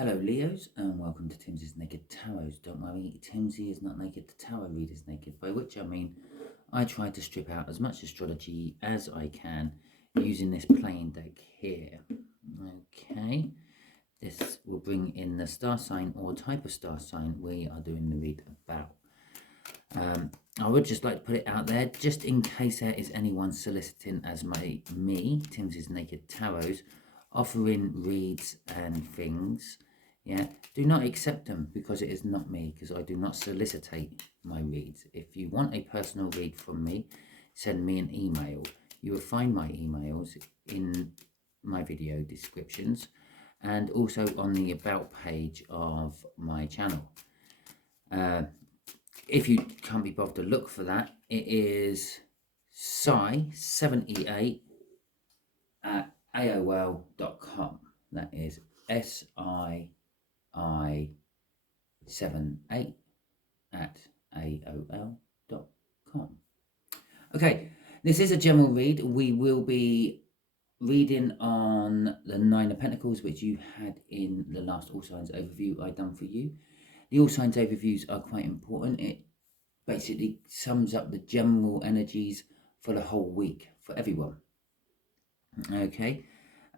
Hello Leos and welcome to Timsy's Naked Tarot. Don't worry, Timsy is not naked, the tarot reader's naked, by which I mean I try to strip out as much astrology as I can using this plain deck here. Okay, this will bring in the star sign or type of star sign we are doing the read about. I would just like to put it out there, just in case there is anyone soliciting as me, Timsy's Naked Tarots, offering reads and things. Yeah, do not accept them because it is not me, because I do not solicitate my reads. If you want a personal read from me, send me an email. You will find my emails in my video descriptions and also on the about page of my channel. If you can't be bothered to look for that, it is Psy78 at AOL.com. That is SII78 at AOL.com. Okay, this is a general read. We will be reading on the Nine of Pentacles, which you had in the last All Signs overview I done for you. The All Signs overviews are quite important. It basically sums up the general energies for the whole week for everyone. Okay,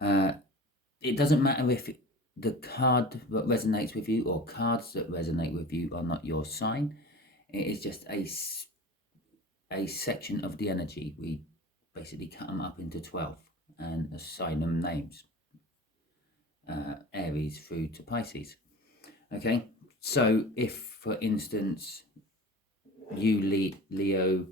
it doesn't matter if the card that resonates with you or cards that resonate with you are not your sign. It is just a section of the energy. We basically cut them up into 12 and assign them names, Aries through to Pisces. Okay, so if for instance you Leo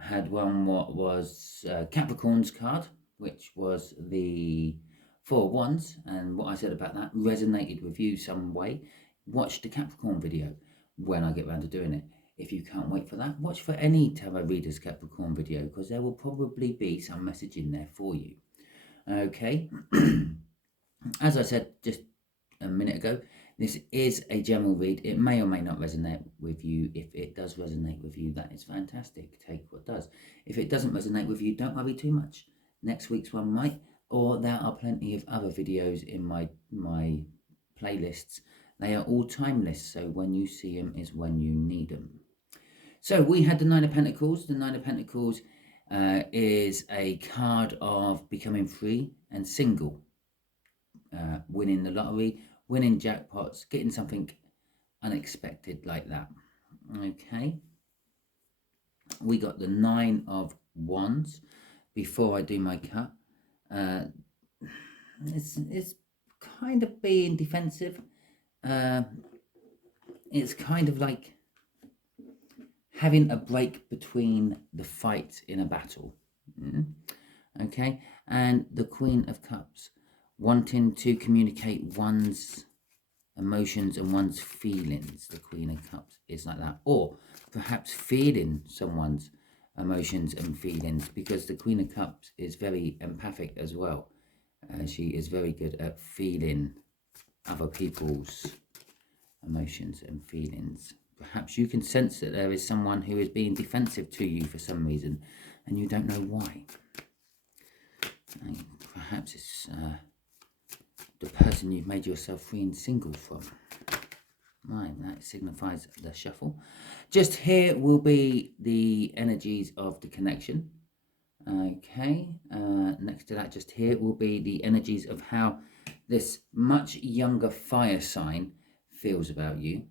had one what was Capricorn's card, which was the Four of Wands, and what I said about that resonated with you some way, watch the Capricorn video when I get around to doing it. If you can't wait for that, watch for any tarot reader's Capricorn video, because there will probably be some message in there for you. Okay, as I said just a minute ago, this is a general read. It may or may not resonate with you. If it does resonate with you, that is fantastic. Take what does. If it doesn't resonate with you, don't worry too much. Next week's one might, or there are plenty of other videos in my playlists. They are all timeless, so when you see them is when you need them. So we had the Nine of Pentacles. The Nine of Pentacles is a card of becoming free and single, winning the lottery, winning jackpots, getting something unexpected like that. Okay. We got the Nine of Wands. Before I do my cut, it's kind of being defensive. It's kind of like having a break between the fight in a battle. Okay, and the Queen of Cups, wanting to communicate one's emotions and one's feelings. The Queen of Cups is like that, or perhaps feeling someone's emotions and feelings, because the Queen of Cups is very empathic as well. She is very good at feeling other people's emotions and feelings. Perhaps you can sense that there is someone who is being defensive to you for some reason and you don't know why. And perhaps it's the person you've made yourself free and single from. Right, that signifies the shuffle. Just here will be the energies of the connection. Okay, next to that, just here will be the energies of how this much younger fire sign feels about you.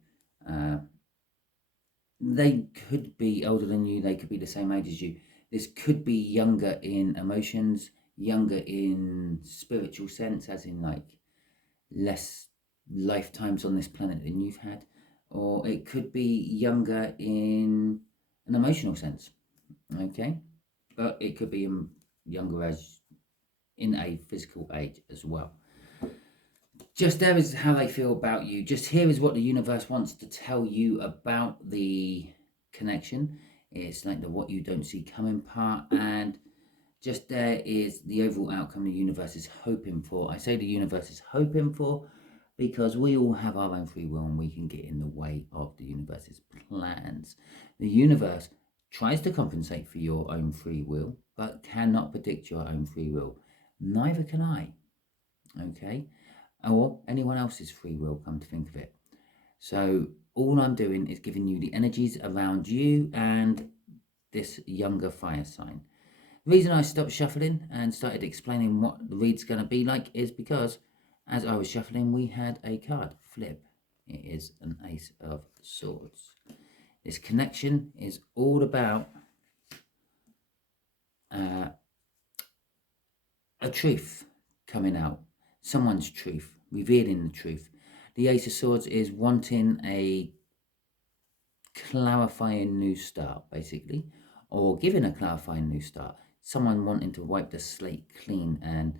They could be older than you, they could be the same age as you. This could be younger in emotions, younger in spiritual sense, as in like less lifetimes on this planet than you've had, or it could be younger in an emotional sense. Okay, but it could be younger as in a physical age as well. Just there is how they feel about you. Just here is what the universe wants to tell you about the connection. It's like the what you don't see coming part, and just there is the overall outcome the universe is hoping for. I say the universe is hoping for because we all have our own free will and we can get in the way of the universe's plans. The universe tries to compensate for your own free will, but cannot predict your own free will. Neither can I. Okay? or anyone else's free will, come to think of it. So all I'm doing is giving you the energies around you and this younger fire sign. The reason I stopped shuffling and started explaining what the read's going to be like is because as I was shuffling, we had a card flip. It is an Ace of Swords. This connection is all about a truth coming out, someone's truth, revealing the truth. The Ace of Swords is wanting a clarifying new start, basically, or giving a clarifying new start. Someone wanting to wipe the slate clean and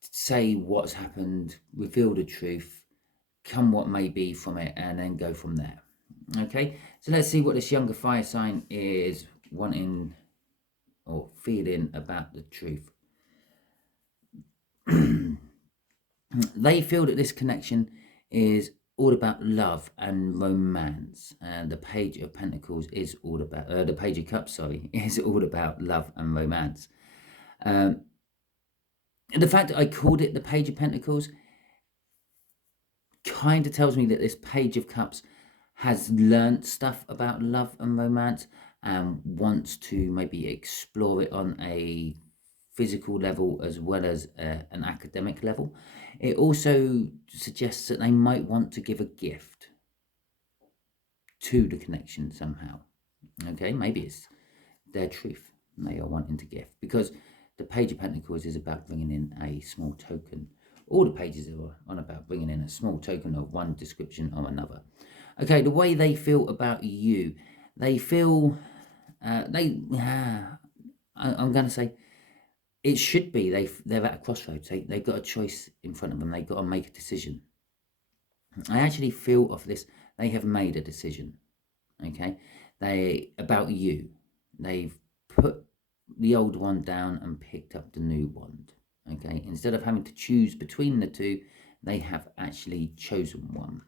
say what's happened, reveal the truth, come what may be from it, and then go from there. Okay, so let's see what this younger fire sign is wanting or feeling about the truth. They feel that this connection is all about love and romance, and the Page of Pentacles is all about the Page of Cups, sorry, is all about love and romance. The fact that I called it the Page of Pentacles kind of tells me that this Page of Cups has learnt stuff about love and romance and wants to maybe explore it on a physical level as well as an academic level. It also suggests that they might want to give a gift to the connection somehow. Okay, maybe it's their truth they are wanting to give, because the Page of Pentacles is about bringing in a small token. All the pages are on about bringing in a small token of one description or another. Okay, the way they feel about you, they feel, I'm going to say, it should be they're at a crossroads. They've got a choice in front of them. They've got to make a decision. I actually feel of this, they have made a decision. Okay, about you. They've put the old one down and picked up the new wand. Okay, instead of having to choose between the two, they have actually chosen one.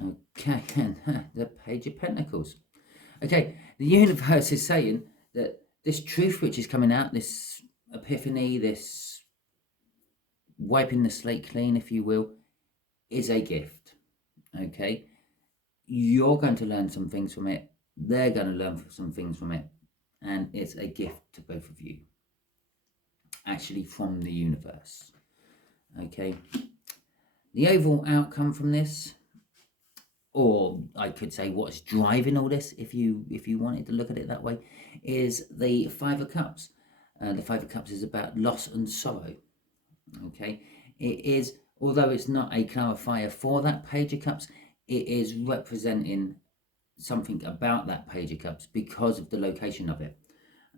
Okay, and the Page of Pentacles. Okay, the universe is saying that this truth which is coming out, this epiphany, this wiping the slate clean, if you will, is a gift. Okay, you're going to learn some things from it. They're going to learn some things from it. And it's a gift to both of you. Actually, from the universe. Okay, the overall outcome from this, or I could say what's driving all this, if you wanted to look at it that way, is the Five of Cups. The Five of Cups is about loss and sorrow. Okay, it is, although it's not a clarifier for that Page of Cups, it is representing something about that Page of Cups because of the location of it.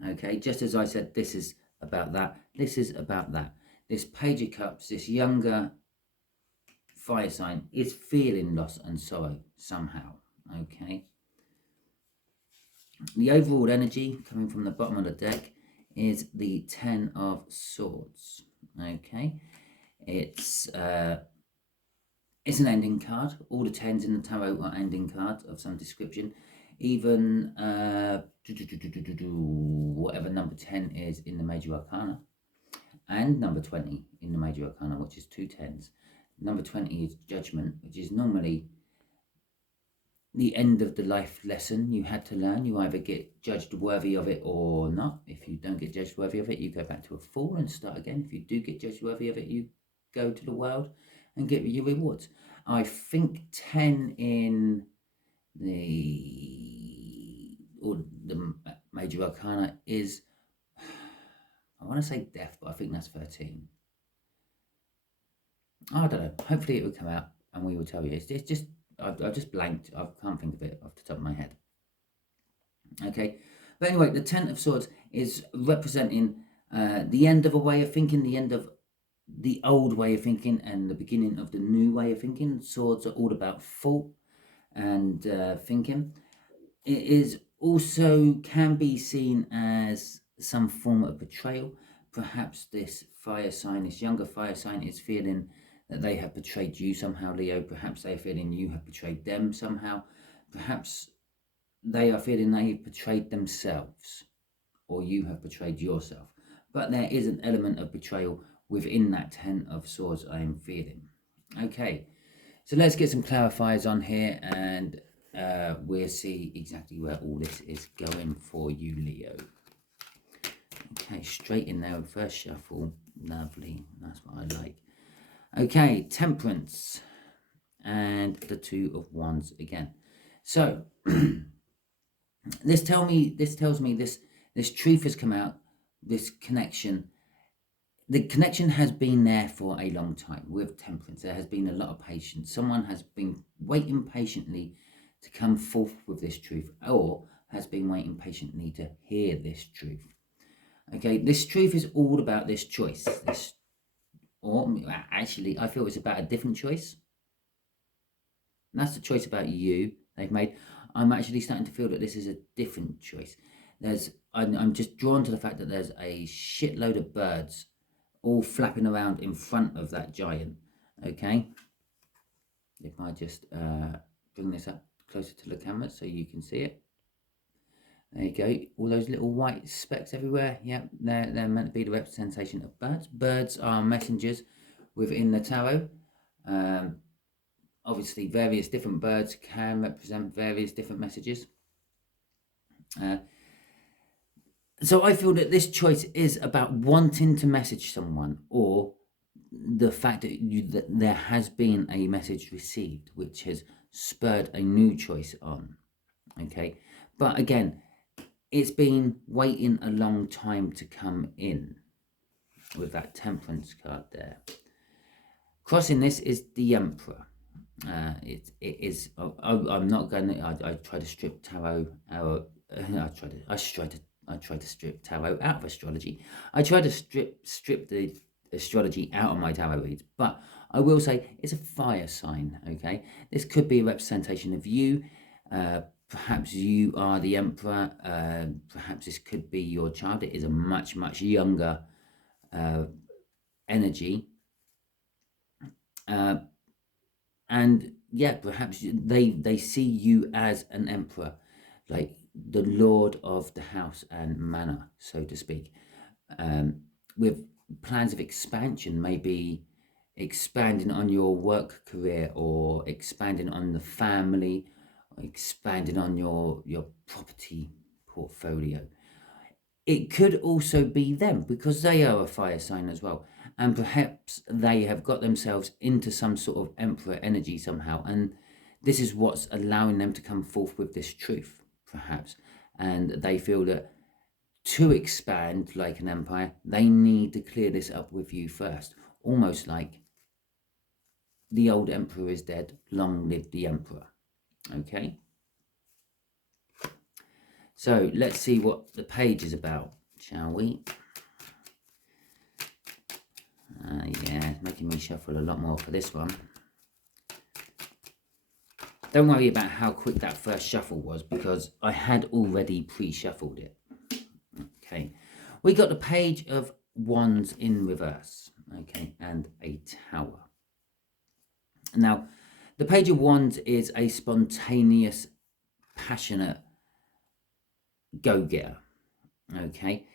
Okay, just as I said, this is about that, this is about that. This Page of Cups, this younger fire sign, is feeling loss and sorrow somehow. Okay, the overall energy coming from the bottom of the deck is the Ten of Swords. Okay, it's an ending card. All the tens in the tarot are ending cards of some description. Even whatever number 10 is in the Major Arcana, and number 20 in the Major Arcana, which is 2 tens. Number 20 is Judgment, which is normally the end of the life lesson you had to learn. You either get judged worthy of it or not. If you don't get judged worthy of it, you go back to a fool and start again. If you do get judged worthy of it, you go to the world and get your rewards. I think 10 in the Major Arcana is, I want to say death, but I think that's 13. I don't know. Hopefully it will come out and we will tell you. It's just, I've just blanked. I can't think of it off the top of my head. Okay. But anyway, the Ten of Swords is representing the end of a way of thinking, the end of the old way of thinking and the beginning of the new way of thinking. Swords are all about thought and thinking. It is also can be seen as some form of betrayal. Perhaps this fire sign, this younger fire sign, is feeling that they have betrayed you somehow, Leo. Perhaps they are feeling you have betrayed them somehow. Perhaps they are feeling they've betrayed themselves, or you have betrayed yourself. But there is an element of betrayal within that Ten of Swords I am feeling. Okay, so let's get some clarifiers on here, and we'll see exactly where all this is going for you, Leo. Okay, straight in there, first shuffle. Lovely, that's what I like. Okay, Temperance and the Two of Wands again. So this tells me this truth has come out, this connection. The connection has been there for a long time with Temperance. There has been a lot of patience. Someone has been waiting patiently to come forth with this truth, or has been waiting patiently to hear this truth. Okay, this truth is all about this choice. Or actually, I feel it's about a different choice. And that's the choice about you they've made. I'm actually starting to feel that this is a different choice. I'm just drawn to the fact that there's a shitload of birds all flapping around in front of that giant. Okay, if I just bring this up closer to the camera so you can see it. There you go, all those little white specks everywhere. Yep, they're meant to be the representation of birds. Birds are messengers within the tarot. Obviously, various different birds can represent various different messages. So I feel that this choice is about wanting to message someone, or the fact that there has been a message received which has spurred a new choice on. Okay, but again, it's been waiting a long time to come in with that Temperance card there. Crossing this is the Emperor. It is. I'm not going to. I try to strip tarot. I try to strip tarot out of astrology. I try to strip the astrology out of my tarot reads. But I will say it's a fire sign. Okay, this could be a representation of you. Perhaps you are the Emperor. Perhaps this could be your child. It is a much younger energy. And yeah, perhaps they see you as an emperor, like the lord of the house and manor, so to speak, with plans of expansion, maybe expanding on your work career, or expanding on the family, or expanding on your property portfolio. It could also be them, because they are a fire sign as well. And perhaps they have got themselves into some sort of emperor energy somehow. And this is what's allowing them to come forth with this truth, perhaps. And they feel that to expand like an empire, they need to clear this up with you first. Almost like the old emperor is dead, long live the emperor. Okay? So let's see what the page is about, shall we? Yeah, it's making me shuffle a lot more for this one. Don't worry about how quick that first shuffle was, because I had already pre-shuffled it. Okay, we got the Page of Wands in reverse, okay, and a Tower. Now, the Page of Wands is a spontaneous, passionate go-getter, okay?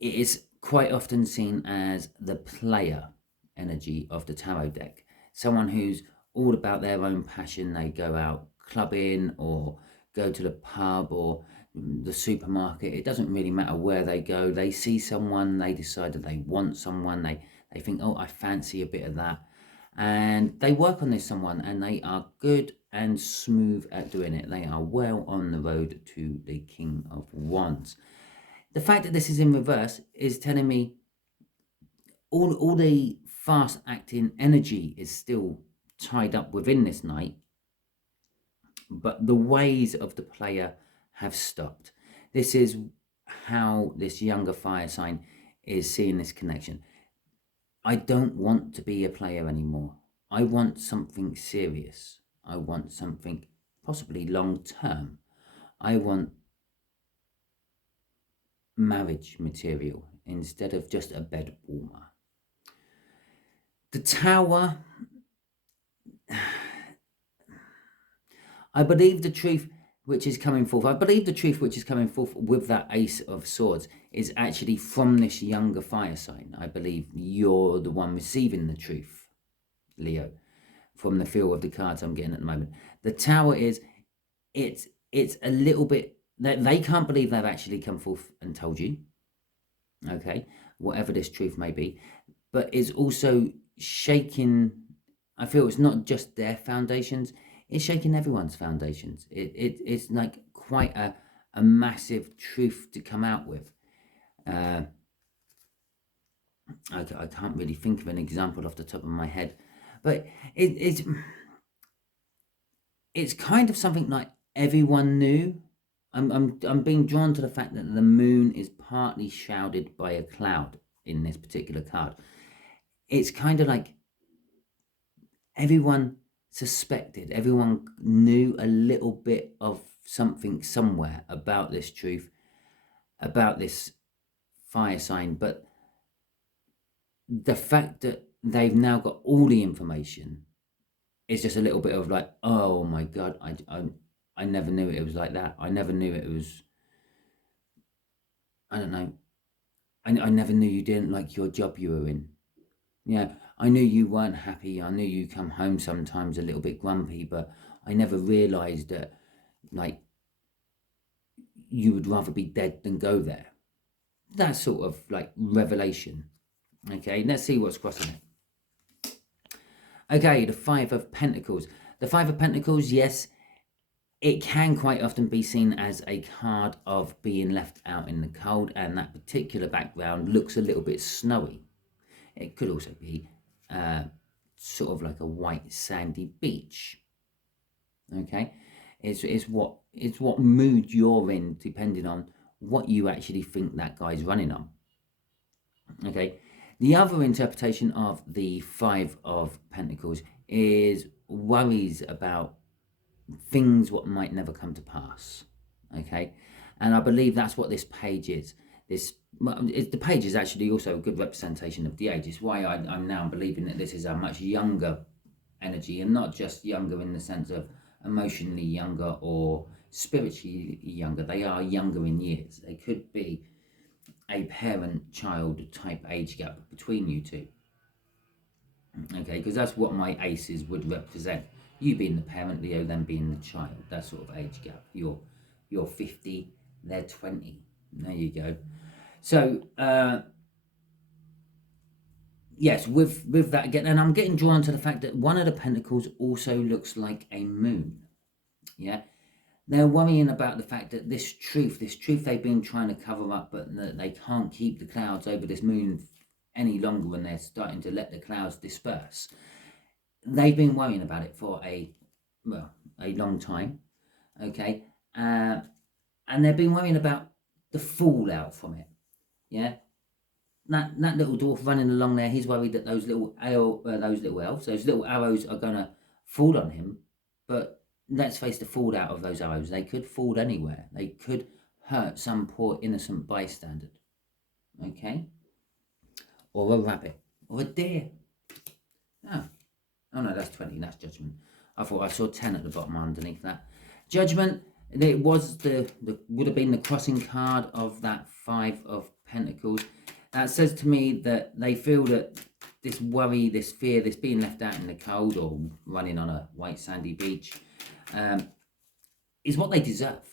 It is quite often seen as the player energy of the tarot deck. Someone who's all about their own passion. They go out clubbing, or go to the pub, or the supermarket. It doesn't really matter where they go. They see someone, they decide that they want someone. They think, oh, I fancy a bit of that. And they work on this someone, and they are good and smooth at doing it. They are well on the road to the King of Wands. The fact that this is in reverse is telling me all the fast acting energy is still tied up within this knight, but the ways of the player have stopped. This is how this younger fire sign is seeing this connection. I don't want to be a player anymore. I want something serious. I want something possibly long term. I want marriage material instead of just a bed warmer. The Tower, I believe the truth which is coming forth, I believe the truth which is coming forth with that Ace of Swords is actually from this younger fire sign. I believe you're the one receiving the truth, Leo, from the feel of the cards I'm getting at the moment. The Tower is, it's a little bit, they can't believe they've actually come forth and told you, okay, whatever this truth may be, but it's also shaking, I feel it's not just their foundations, it's shaking everyone's foundations. It's like quite a massive truth to come out with. I can't really think of an example off the top of my head, but it's kind of something like everyone knew. I'm being drawn to the fact that the moon is partly shrouded by a cloud in this particular card. It's kind of like everyone suspected, everyone knew a little bit of something somewhere about this truth, about this fire sign, but the fact that they've now got all the information is just a little bit of like, oh my God, I never knew it was like that. I never knew it was, I don't know, I never knew you didn't like your job you were in. Yeah, I knew you weren't happy. I knew you come home sometimes a little bit grumpy, but I never realised that, like, you would rather be dead than go there. That sort of, like, revelation. Okay, let's see what's crossing it. Okay, the Five of Pentacles. The Five of Pentacles, yes, it can quite often be seen as a card of being left out in the cold, and that particular background looks a little bit snowy. It could also be sort of like a white sandy beach. Okay, it's what mood you're in, depending on what you actually think that guy's running on. Okay, the other interpretation of the Five of Pentacles is worries about things what might never come to pass. Okay, and I believe that's what this page is. The page is actually also a good representation of the age. It's why I'm now believing that this is a much younger energy, and not just younger in the sense of emotionally younger or spiritually younger. They are younger in years. They could be a parent-child type age gap between you two. Okay, because that's what my aces would represent. You being the parent, Leo, them being the child. That sort of age gap. You're 50, they're 20. There you go. So, yes, with that again, and I'm getting drawn to the fact that one of the pentacles also looks like a moon. Yeah, they're worrying about the fact that this truth they've been trying to cover up, but they can't keep the clouds over this moon any longer, and they're starting to let the clouds disperse. They've been worrying about it for a long time. Okay, and they've been worrying about the fallout from it. Yeah, that little dwarf running along there, he's worried that those little elves, those little arrows are gonna fall on him. But let's face the fallout of those arrows. They could fall anywhere. They could hurt some poor innocent bystander. Okay, or a rabbit, or a deer. Oh no, that's 20. That's Judgment. I thought I saw 10 at the bottom underneath that. Judgment. It was would have been the crossing card of that Five of Pentacles. That says to me that they feel that this worry, this fear, this being left out in the cold or running on a white sandy beach, is what they deserve.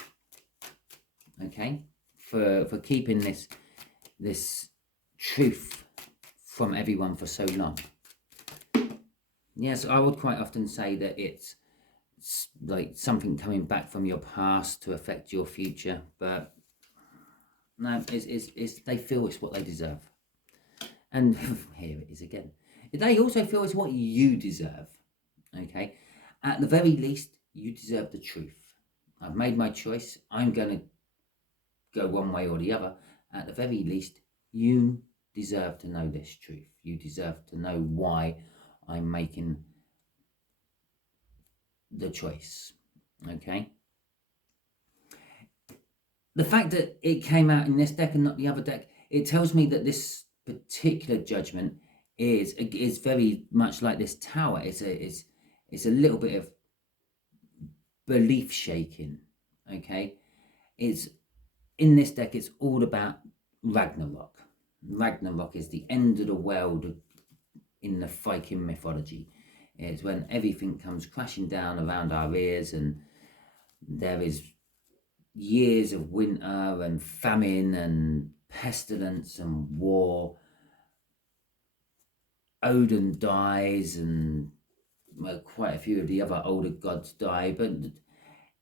Okay, for keeping this truth from everyone for so long. Yes, I would quite often say that it's like something coming back from your past to affect your future, but no, it's they feel it's what they deserve. And here it is again. They also feel it's what you deserve. Okay, at the very least, you deserve the truth. I've made my choice. I'm going to go one way or the other. At the very least, you deserve to know this truth. You deserve to know why I'm making the choice. Okay, the fact that it came out in this deck and not the other deck, it tells me that this particular Judgment is very much like this Tower. It's a little bit of belief shaking. okay? It's in this deck, it's all about Ragnarok. Ragnarok is the end of the world in the Viking mythology. It's when everything comes crashing down around our ears, and there is years of winter and famine and pestilence and war. Odin dies, and well, quite a few of the other older gods die, but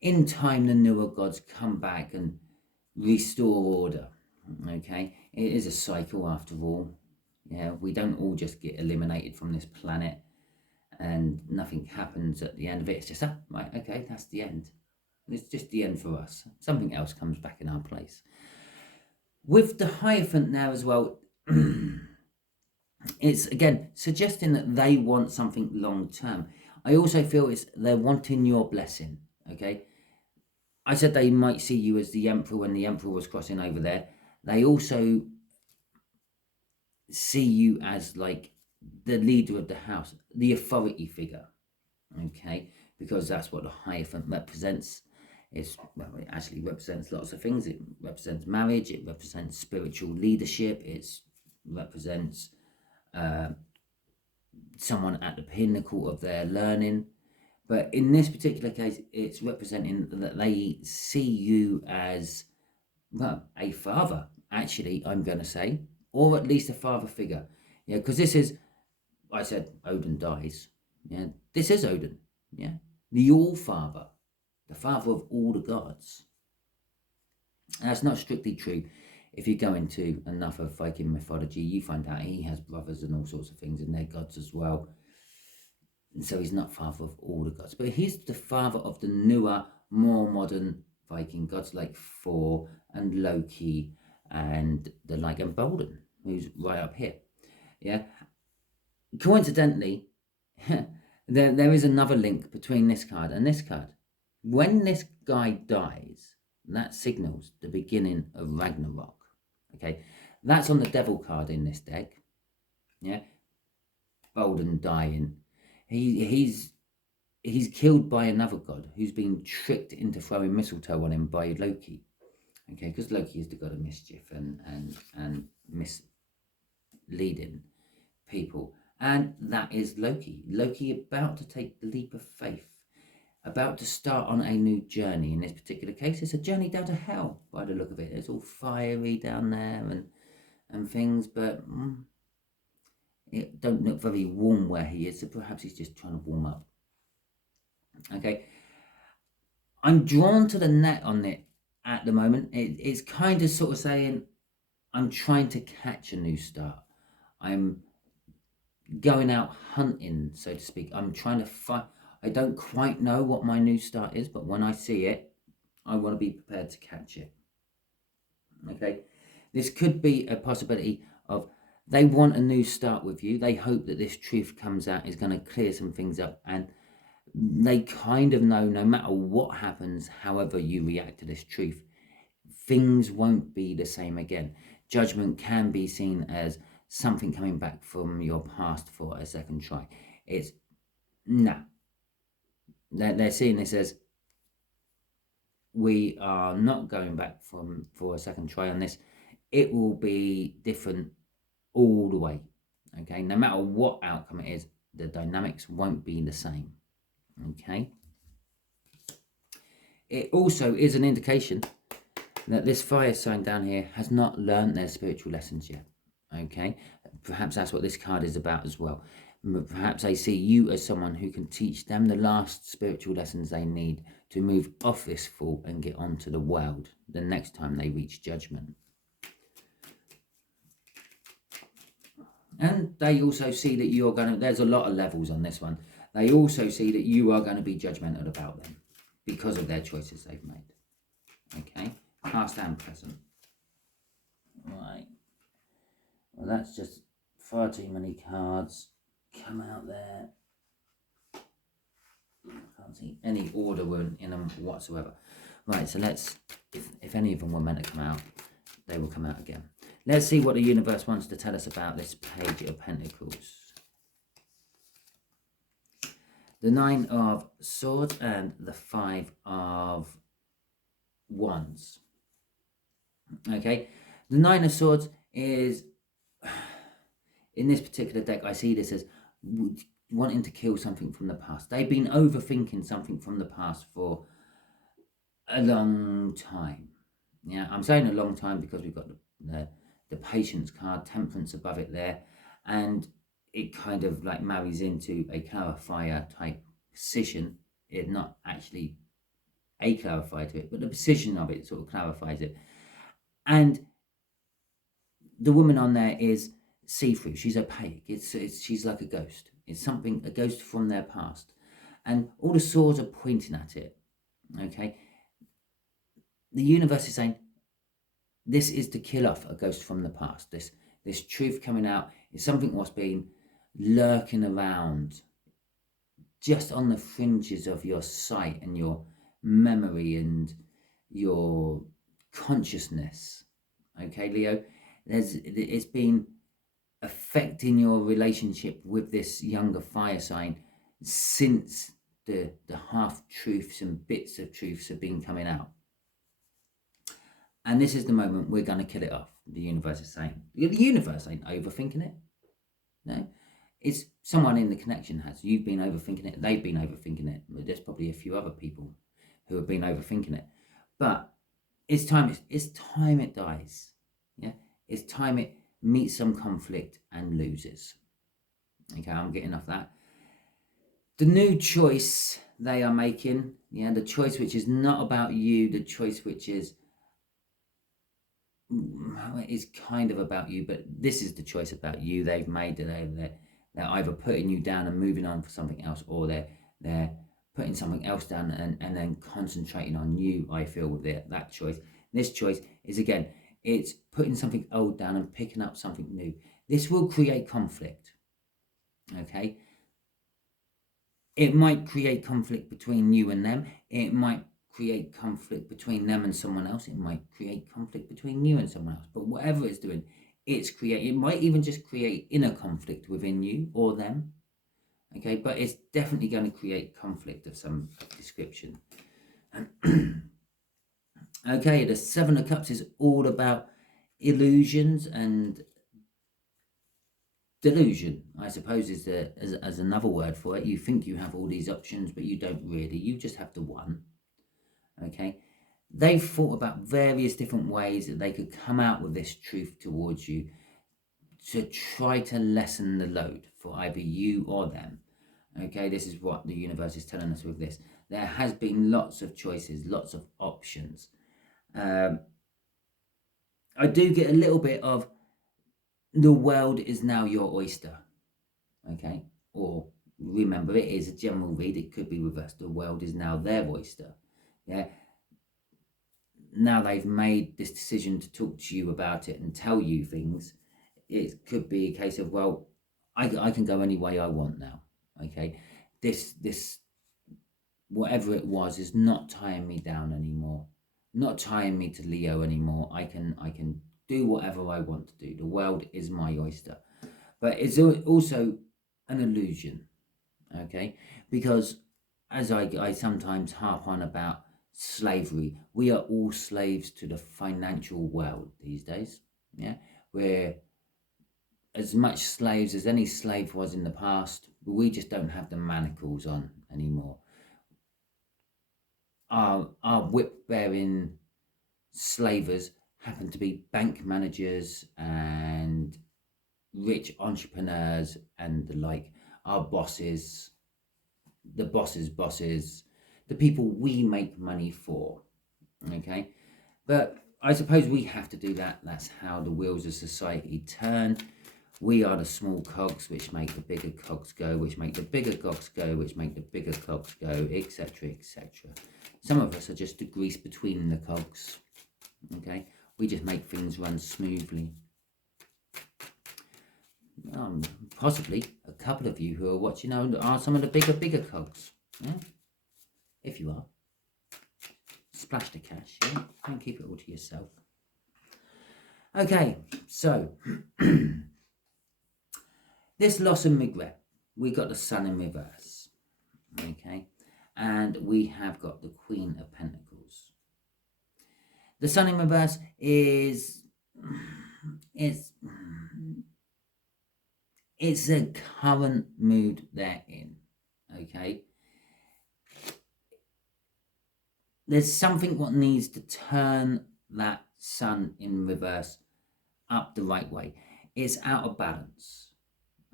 in time the newer gods come back and restore order. Okay, it is a cycle after all. Yeah, we don't all just get eliminated from this planet and nothing happens at the end of it. It's just, right, okay, that's the end. It's just the end for us. Something else comes back in our place. With the Hierophant now as well, it's again suggesting that they want something long term. I also feel they're wanting your blessing. Okay, I said they might see you as the Emperor when the Emperor was crossing over there. They also see you as like the leader of the house, the authority figure. Okay, because that's what the Hierophant represents. Well, it actually represents lots of things. It represents marriage, it represents spiritual leadership, it represents someone at the pinnacle of their learning. But in this particular case, it's representing that they see you as, well, a father, actually, I'm going to say, or at least a father figure. Yeah, because this is, I said Odin dies. Yeah, this is Odin. Yeah, the All-Father, the father of all the gods. And that's not strictly true. If you go into enough of Viking mythology, you find out he has brothers and all sorts of things, and they're gods as well. And so he's not father of all the gods, but he's the father of the newer, more modern Viking gods like Thor and Loki and the like, and Bolden, who's right up here. Yeah. Coincidentally, there is another link between this card and this card. When this guy dies, that signals the beginning of Ragnarok. Okay, that's on the Devil card in this deck. Yeah, Bolden dying. He's killed by another god who's been tricked into throwing mistletoe on him by Loki. Okay, because Loki is the god of mischief and misleading people. And that is Loki. Loki about to take the leap of faith, about to start on a new journey. In this particular case, it's a journey down to hell by the look of it. It's all fiery down there and things, but it don't look very warm where he is, so perhaps he's just trying to warm up. Okay, I'm drawn to the net on it at the moment. It's kind of sort of saying, I'm trying to catch a new start. I'm going out hunting, so to speak. I'm trying to find, I don't quite know what my new start is, but when I see it, I want to be prepared to catch it. Okay, this could be a possibility of they want a new start with you. They hope that this truth comes out is going to clear some things up, and they kind of know no matter what happens, however you react to this truth, things won't be the same again. Judgment can be seen as something coming back from your past for a second try. It's no. They're seeing this as, we are not going back for a second try on this. It will be different all the way. Okay, no matter what outcome it is, the dynamics won't be the same. Okay. It also is an indication that this fire sign down here has not learned their spiritual lessons yet. Okay, perhaps that's what this card is about as well. Perhaps they see you as someone who can teach them the last spiritual lessons they need to move off this fault and get onto the world the next time they reach judgment. And they also see that you're going to, there's a lot of levels on this one. They also see that you are going to be judgmental about them because of their choices they've made. Okay, past and present. Right. Well, that's just far too many cards come out there. Can't see any order in them whatsoever. Right, so let's, if any of them were meant to come out, they will come out again. Let's see what the universe wants to tell us about this Page of Pentacles. The 9 of Swords and the 5 of Wands. Okay, the Nine of Swords is, in this particular deck, I see this as wanting to kill something from the past. They've been overthinking something from the past for a long time. Yeah, I'm saying a long time because we've got the Patience card, Temperance above it there, and it kind of like marries into a clarifier type position. It's not actually a clarifier to it, but the position of it sort of clarifies it. And the woman on there is see-through. She's opaque. She's like a ghost. It's something, a ghost from their past, and all the swords are pointing at it. Okay, the universe is saying this is to kill off a ghost from the past. This truth coming out is something what's been lurking around just on the fringes of your sight and your memory and your consciousness. Okay, Leo, it's been affecting your relationship with this younger fire sign since the half-truths and bits of truths have been coming out. And this is the moment we're going to kill it off, the universe is saying. The universe ain't overthinking it. No. It's someone in the connection has. You've been overthinking it. They've been overthinking it. There's probably a few other people who have been overthinking it. But it's time. It's time it dies. Yeah. It's time it meets some conflict and loses. Okay, I'm getting off that. The new choice they are making, yeah, the choice which is not about you, the choice which is kind of about you, but this is the choice about you they've made. They're either putting you down and moving on for something else, or they're putting something else down and then concentrating on you, I feel, with that choice. This choice is, again, it's putting something old down and picking up something new. This will create conflict. Okay, it might create conflict between you and them. It might create conflict between them and someone else. It might create conflict between you and someone else. But whatever it's doing, it might even just create inner conflict within you or them. Okay, but it's definitely going to create conflict of some description. Okay, the Seven of Cups is all about illusions and delusion, I suppose, is as another word for it. You think you have all these options, but you don't really. You just have the one. Okay, they've thought about various different ways that they could come out with this truth towards you to try to lessen the load for either you or them. Okay, this is what the universe is telling us with this. There has been lots of choices, lots of options. I do get a little bit of the world is now your oyster. Okay, or remember, it is a general read. It could be reversed. The world is now their oyster. Yeah. Now they've made this decision to talk to you about it and tell you things. It could be a case of, well, I can go any way I want now. Okay, this whatever it was is not tying me down anymore, not tying me to Leo anymore. I can do whatever I want to do. The world is my oyster. But it's also an illusion. Okay, because as I sometimes harp on about slavery, we are all slaves to the financial world these days. Yeah, we're as much slaves as any slave was in the past. We just don't have the manacles on anymore. Our whip bearing slavers happen to be bank managers and rich entrepreneurs and the like. Our bosses, the bosses, the people we make money for. Okay, but I suppose we have to do that. That's how the wheels of society turn. We are the small cogs which make the bigger cogs go, which make the bigger cogs go, which make the bigger cogs go, etc., etc. Some of us are just the grease between the cogs. Okay, we just make things run smoothly. Possibly a couple of you who are watching are some of the bigger cogs. Yeah? If you are, splash the cash. Yeah? Don't keep it all to yourself. Okay, so this loss and regret, we got the Sun in reverse. Okay, and we have got the Queen of Pentacles. The Sun in reverse is it's a current mood they're in. Okay, there's something what needs to turn that Sun in reverse up the right way. It's out of balance.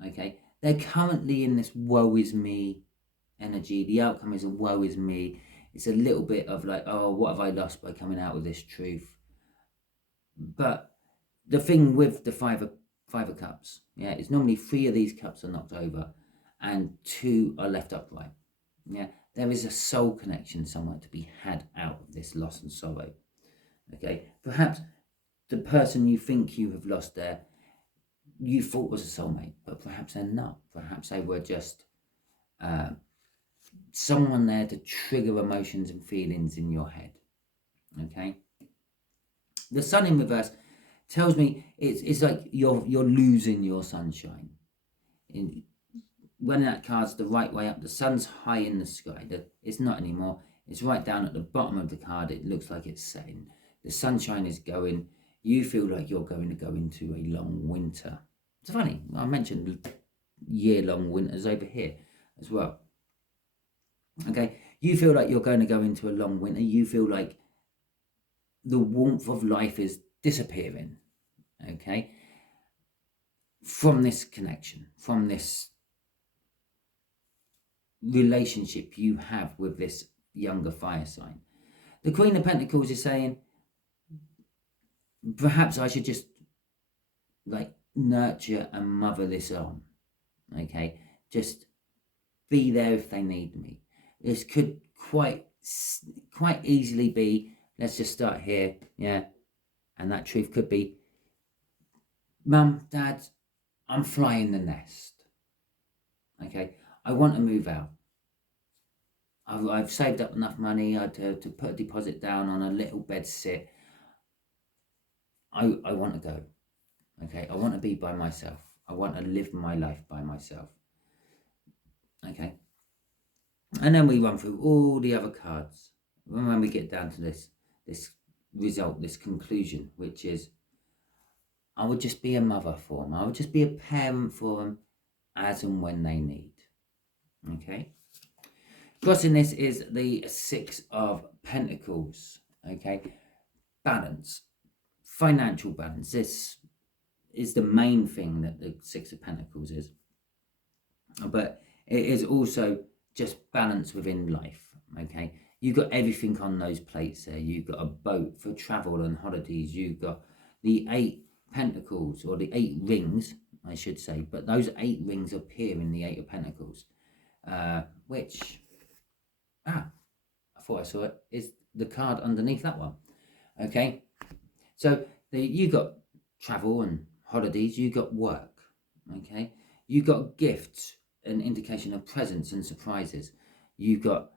Okay, they're currently in this woe is me energy. The outcome is a woe is me. It's a little bit of like, oh, what have I lost by coming out with this truth? But the thing with the five of cups, yeah, is normally 3 of these cups are knocked over and 2 are left upright. Yeah, there is a soul connection somewhere to be had out of this loss and sorrow. Okay, perhaps the person you think you have lost there, you thought was a soulmate, but perhaps they're not. Perhaps they were just someone there to trigger emotions and feelings in your head. Okay, the Sun in reverse tells me it's like you're losing your sunshine. When that card's the right way up, the sun's high in the sky. It's not anymore. It's right down at the bottom of the card. It looks like it's setting. The sunshine is going. You feel like you're going to go into a long winter. It's funny, I mentioned year-long winters over here as well. Okay, you feel like you're going to go into a long winter. You feel like the warmth of life is disappearing. Okay, from this connection, from this relationship you have with this younger fire sign. The Queen of Pentacles is saying, perhaps I should just like nurture and mother this on. Okay, just be there if they need me. This could quite easily be, let's just start here, yeah, and that truth could be, Mum, Dad, I'm flying the nest. Okay, I want to move out. I've saved up enough money to put a deposit down on a little bed sit. I want to go. Okay, I want to be by myself. I want to live my life by myself. Okay, and then we run through all the other cards. When we get down to this result, this conclusion, which is, I would just be a mother for them. I would just be a parent for them as and when they need. Okay. Crossing this is the 6 of Pentacles. Okay. Balance. Financial balance. This is the main thing that the 6 of Pentacles is. But it is also just balance within life. Okay. You've got everything on those plates there. You've got a boat for travel and holidays. You've got the 8 Pentacles, or the 8 rings, I should say. But those 8 rings appear in the 8 of Pentacles. Which, I thought I saw it, is the card underneath that one. Okay. So you got travel and holidays. You got work. Okay. You got gifts, an indication of presents and surprises. You got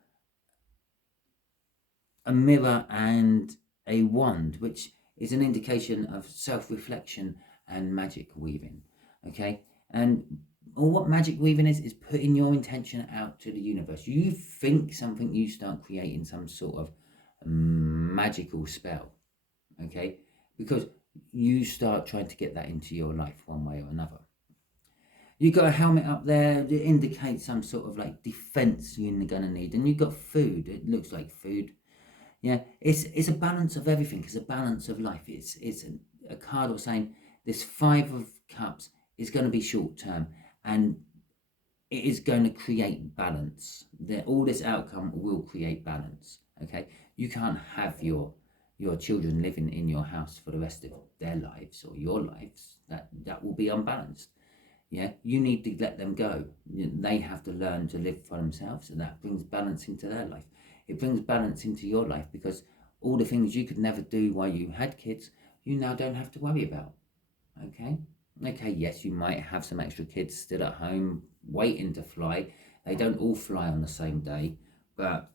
a mirror and a wand, which is an indication of self-reflection and magic weaving. Okay, and what magic weaving is putting your intention out to the universe. You think something, you start creating some sort of magical spell. Okay, because you start trying to get that into your life one way or another. You got a helmet up there that indicates some sort of like defense you're going to need, and you got food. It looks like food. Yeah, it's a balance of everything. It's a balance of life. It's a card or saying this 5 of Cups is going to be short term, and it is going to create balance. All this outcome will create balance. Okay, you can't have your children living in your house for the rest of their lives or your lives. That will be unbalanced. Yeah, you need to let them go. They have to learn to live for themselves, and that brings balance into their life. It brings balance into your life, because all the things you could never do while you had kids, you now don't have to worry about. Okay, yes, you might have some extra kids still at home waiting to fly. They don't all fly on the same day, but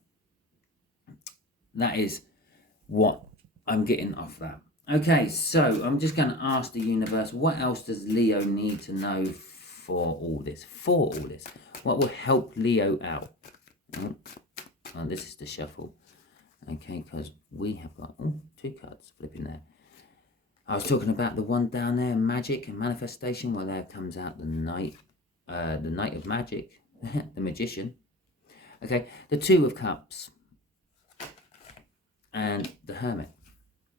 that is what I'm getting off that. Okay, so I'm just going to ask the universe, what else does Leo need to know for all this? What will help Leo out? Oh, this is the shuffle. Okay, because we have got, oh, 2 cards flipping there. I was talking about the one down there, magic and manifestation. Well, there comes out the Knight of Magic, the Magician. Okay, the 2 of Cups and the Hermit,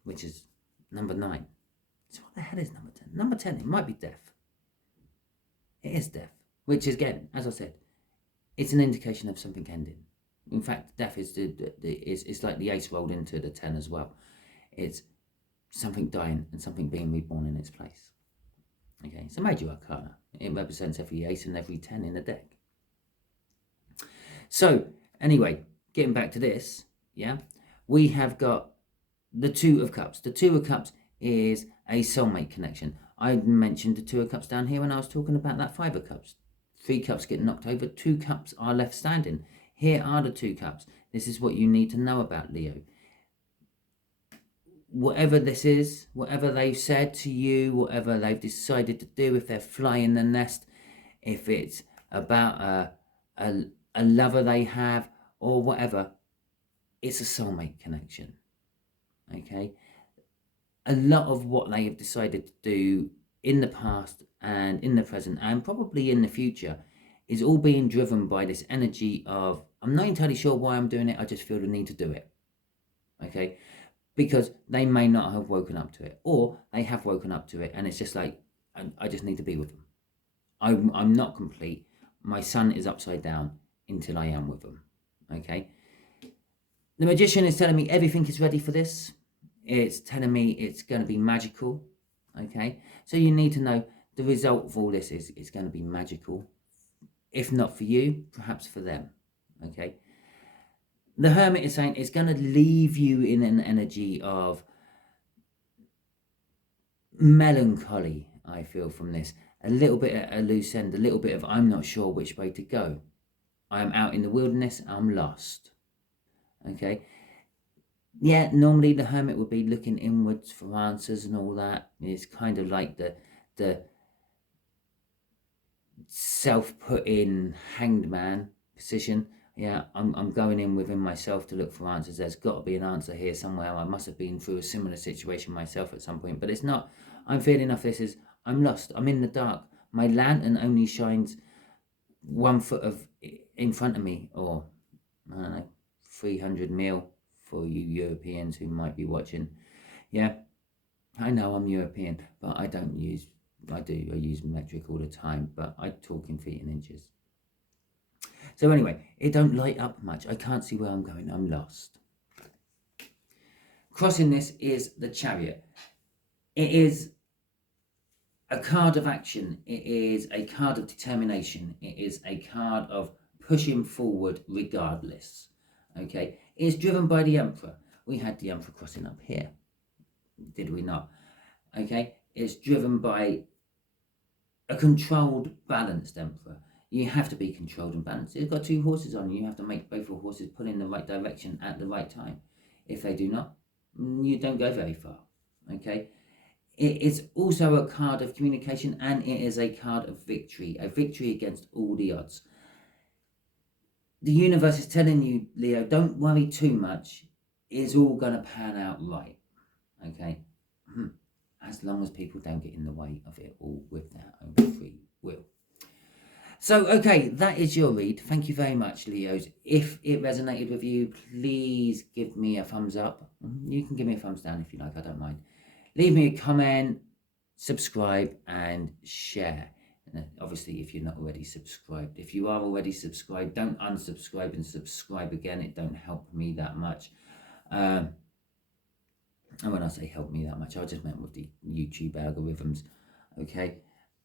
which is number 9. So what the hell is number 10? Number 10, it might be death. It is death, which is, again, as I said, it's an indication of something ending. In fact, death is it's like the ace rolled into the 10 as well. It's something dying and something being reborn in its place. Okay, it's a major arcana. It represents every ace and every 10 in the deck. So, anyway, getting back to this, yeah, we have got the 2 of Cups. The 2 of Cups is a soulmate connection. I mentioned the 2 of Cups down here when I was talking about that 5 of Cups. 3 cups get knocked over, 2 cups are left standing. Here are the 2 cups. This is what you need to know about Leo. Whatever this is, whatever they've said to you, whatever they've decided to do, if they're flying the nest, if it's about a lover they have, or whatever, it's a soulmate connection. Okay? A lot of what they have decided to do in the past and in the present and probably in the future is all being driven by this energy of, I'm not entirely sure why I'm doing it, I just feel the need to do it. Okay? Because they may not have woken up to it, or they have woken up to it and it's just like, I just need to be with them. I'm not complete. My sun is upside down until I am with them. Okay? The Magician is telling me everything is ready for this. It's telling me it's going to be magical. Okay? So you need to know the result of all this is it's going to be magical. If not for you, perhaps for them. Okay? The Hermit is saying it's going to leave you in an energy of melancholy, I feel, from this. A little bit at a loose end, a little bit of I'm not sure which way to go. I am out in the wilderness, I'm lost. Okay? Yeah, normally the Hermit would be looking inwards for answers and all that. It's kind of like the self-put-in hanged man position. Yeah, I'm going in within myself to look for answers. There's got to be an answer here somewhere. I must have been through a similar situation myself at some point, but it's not. I'm feeling off this is I'm lost. I'm in the dark. My lantern only shines 1 foot in front of me, or I don't know, 300 mil for you Europeans who might be watching. Yeah, I know I'm European, but I use metric all the time, but I talk in feet and inches. So anyway, it don't light up much. I can't see where I'm going. I'm lost. Crossing this is the Chariot. It is a card of action. It is a card of determination. It is a card of pushing forward regardless. Okay? It's driven by the Emperor. We had the Emperor crossing up here. Did we not? Okay? It's driven by a controlled, balanced Emperor. You have to be controlled and balanced. It's got 2 horses on you. You have to make both your horses pull in the right direction at the right time. If they do not, you don't go very far. Okay? It is also a card of communication, and it is a card of victory. A victory against all the odds. The universe is telling you, Leo, don't worry too much. It's all going to pan out right. Okay? As long as people don't get in the way of it all with their own free will. So, okay, that is your read. Thank you very much, Leos. If it resonated with you, please give me a thumbs up. You can give me a thumbs down if you like, I don't mind. Leave me a comment, subscribe, and share. And obviously, if you're not already subscribed. If you are already subscribed, don't unsubscribe and subscribe again. It don't help me that much. And when I say help me that much, I just meant with the YouTube algorithms. Okay?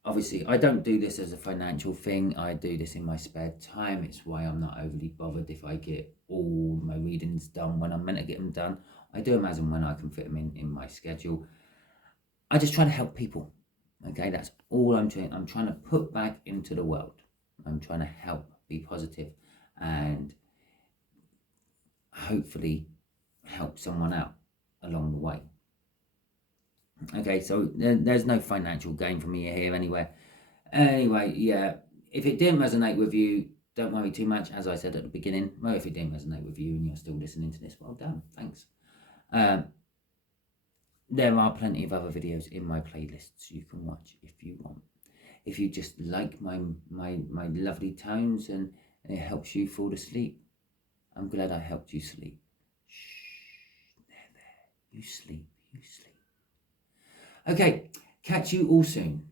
Obviously, I don't do this as a financial thing. I do this in my spare time. It's why I'm not overly bothered if I get all my readings done when I'm meant to get them done. I do them as and when I can fit them in my schedule. I just try to help people. Okay, that's all I'm doing. I'm trying to put back into the world. I'm trying to help, be positive, and hopefully help someone out along the way. Okay, so there's no financial gain for me here anywhere. Anyway, yeah, if it didn't resonate with you, don't worry too much. As I said at the beginning, well, if it didn't resonate with you and you're still listening to this, well done, thanks. There are plenty of other videos in my playlists you can watch if you want. If you just like my lovely tones and it helps you fall asleep, I'm glad I helped you sleep. Shh, there, you sleep, you sleep. Okay, catch you all soon.